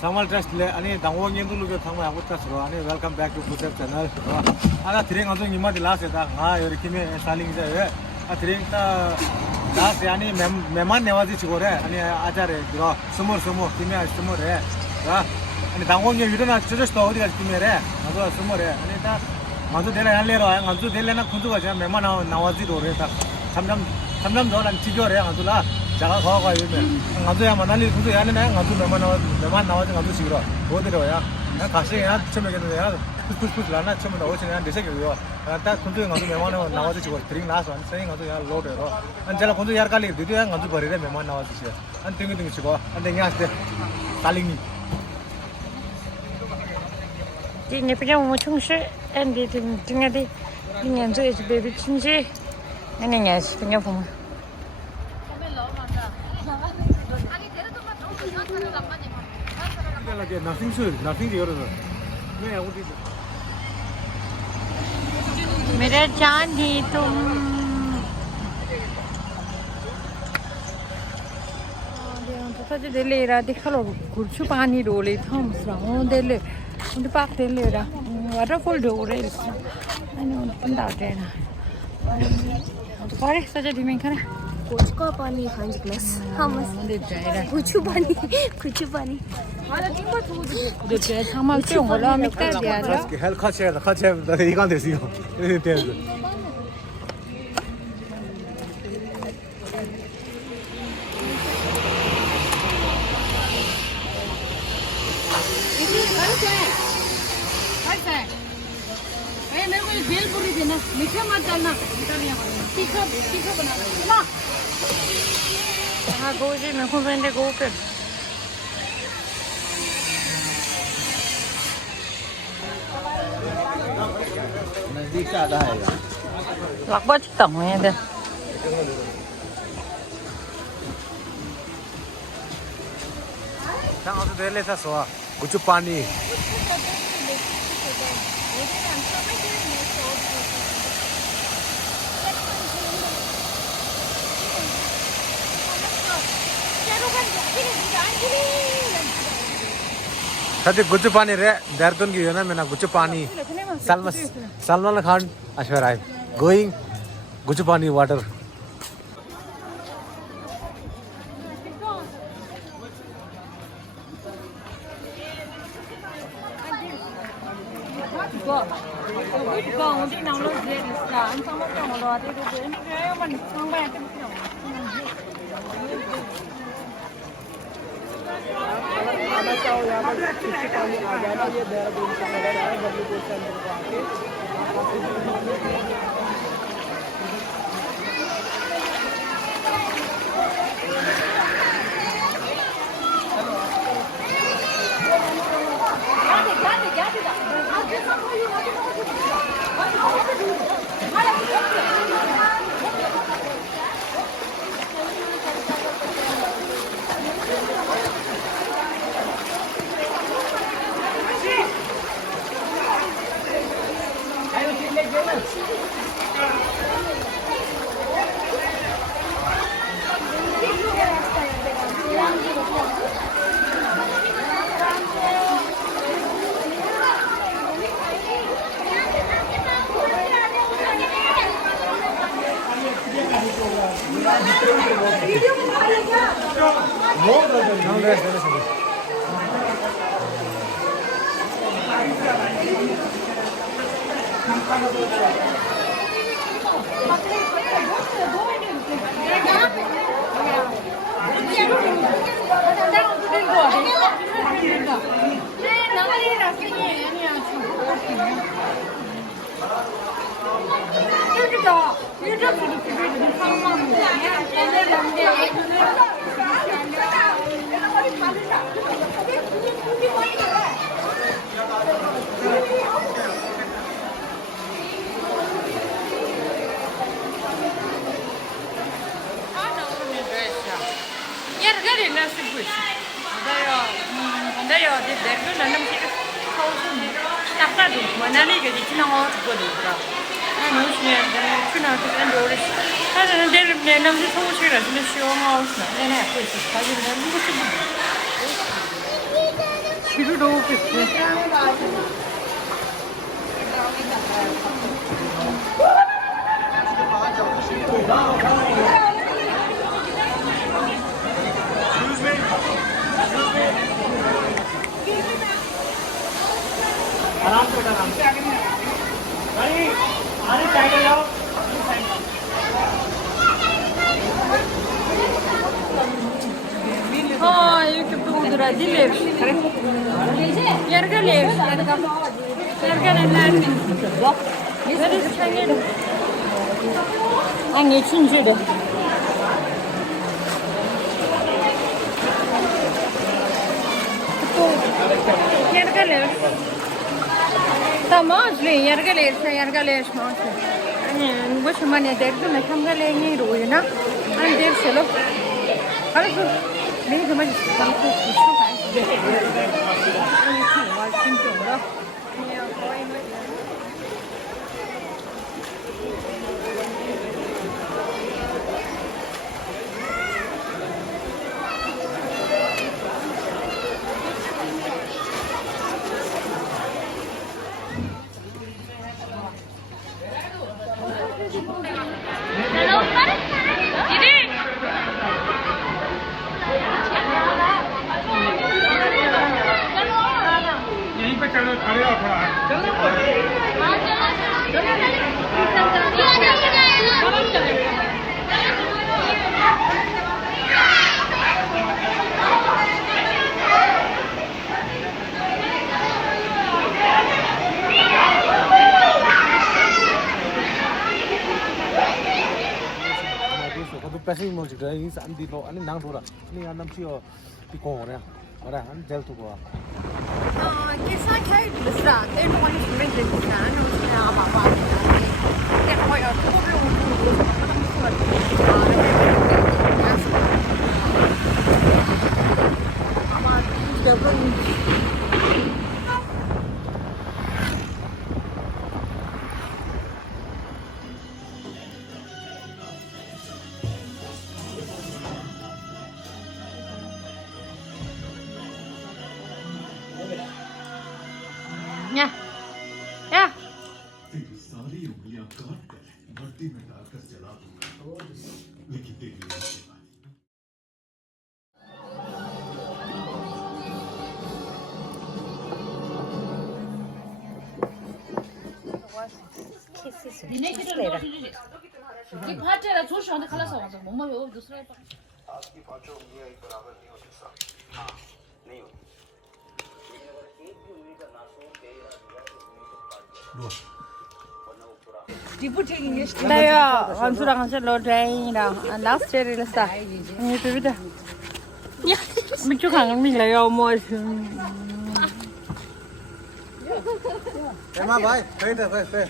정말 트러스트래 아니 당원님도 누구 정말 하고 있었어 아니 웰컴 백 투 푸드 채널 아나 드링 아주 이마디 라스다 아 이렇게 매 살링제 아 드링다 라스 아니 메만 내와지 지고래 아니 아자래 그거 스몰 김에 스몰에 아 아니 당원님 위로나 저저스 어디 가서 김에래 나도 스몰에 아니 다 먼저 내려 할래로 먼저 내려나 군주가 저 메만 나와지 도래다 잠잠 너랑 지겨래 아주라 자가 거가 요면 아주야 만날리 군주 야는 아주 메만 나와지 아주 지그러 어디로야 나 다시 야 처음에는 야 푸푸푸 라나 처음에 나오시네 한 대세 그요 딱 군주 아주 메만 나와지 지고 드링 나서 안 생이 아주 야 로데로 안 제가 군주 야 갈리 드디어 아주 버리래 메만 나와지 안 땡이 치고 안 땡이 하ste 살링이你不让我城市，俺的这的，你眼做也是别城市，俺眼是不要风。मेरा जान ही तुम तो दे ले रहा देखा लो कुछ पानी रोले था मुसराओं दे ले उनके पास दे ले रहा वाटरफॉल डोरे अने उन डाटे ना तो करे सजा भी मैं करे कुछ का पानी 100 ग्लास हम दे जाएगा कुछ पानी दे हम al più la metà di aria che hel khachhe da igan desi te मेरे को भेलपुरी देना मीठा मत डालना तीखा बना ला हाँ गोजी मैं खुद बंदे को कर नजदीक से आधा है लग बहुत तंग है इधर सांग तो दे लेता सोआ कुछ पानी सच्चे गुच्छ पानी रे देहरादून की है ना मैंने गुच्छ पानी सलमान खान अश्वर राय गोइंग गुच्छ पानी water Ano śmierdzi, przynajmniej ten dobry. Ale na dele nam się to uczy raz, nie się mocno. Nie, nie, to jest fajnie, nie muszę być. Silu do upysku. आराम से बेटा आराम से भाई आगे साइड हो जाओ Ha, jag kan blodra. Det lever. Järga lever. Järga den lärning. Vad är det som hänger då? Hänger kinjer då. Järga lever. Tamam, järga lever. Järga lever smart. Gue cuma nyadar tuh mereka nggak lengi rugi na, anjir selo. Kalau tuh, ini cuma sampai itu kan. Ini sih macam tu lah. यहीं पे चलो खड़े हो थोड़ा पैसे ही मौजूद है इस अंधी लो अन्य नांग थोड़ा अन्य नाम चियो पिको हो रहा है और अन्य जेल तो हुआ Det är sant här i stan. Det är någon som inte är stan och så är man bara. Det har jag Ja. Ja. तेरी सारी उंगलियां काट कर भट्टी में डालकर जला दूंगा लेकिन तेरी नहीं जलानी 니네 길을 넣어주지. 이 파채라 조시한테 갈라서 와서 엄마 여기 넣으라 해봐. आपकी पांचों उंगलियां एक बराबर नहीं होती साहब नहीं होती Đây con sudah ngasih lo deh, dah. Last year lah sah. Ini tu dah. Ya, macam kangen ni lah ya mas. Emma भाई, पे